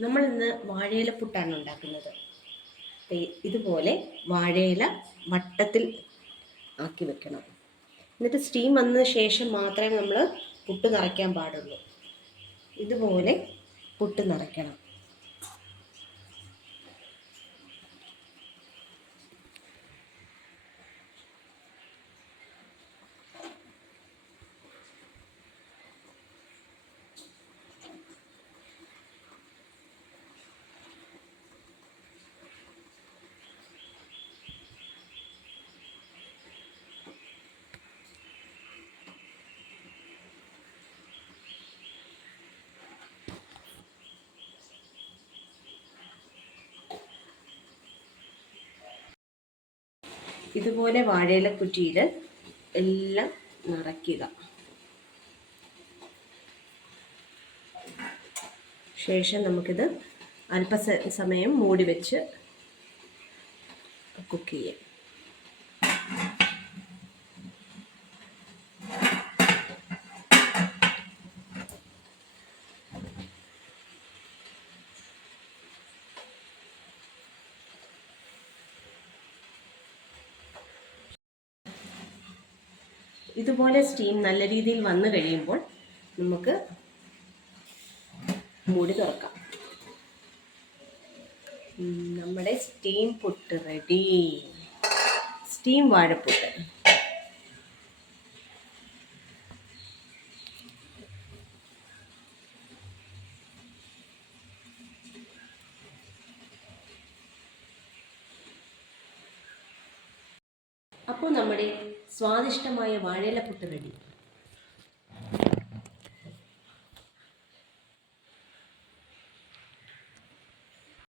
നമ്മൾ ഇന്ന് വാഴയില പുട്ടാണ് ഉണ്ടാക്കുന്നത്. ഇതുപോലെ വാഴയില വട്ടത്തിൽ ആക്കി വെക്കണം. എന്നിട്ട് സ്റ്റീം വന്നതിന് ശേഷം മാത്രമേ നമ്മൾ പുട്ട് നിറയ്ക്കാൻ പാടുള്ളൂ. ഇതുപോലെ പുട്ട് നിറയ്ക്കണം. ഇതുപോലെ വാഴയില കുറ്റിയിൽ എല്ലാം നിറയ്ക്കുക. ശേഷം നമുക്കിത് അല്പ സമയം മൂടി വെച്ച് കുക്ക് ചെയ്യാം. ഇതുപോലെ സ്റ്റീം നല്ല രീതിയിൽ വന്നു കഴിയുമ്പോൾ നമുക്ക് മൂടി തുറക്കാം. നമ്മുടെ സ്റ്റീം പുട്ട് റെഡി സ്റ്റീം വാഴപ്പുട്ട്. അപ്പോൾ നമ്മുടെ സ്വാദിഷ്ടമായ വാഴയില പുട്ട് റെഡി.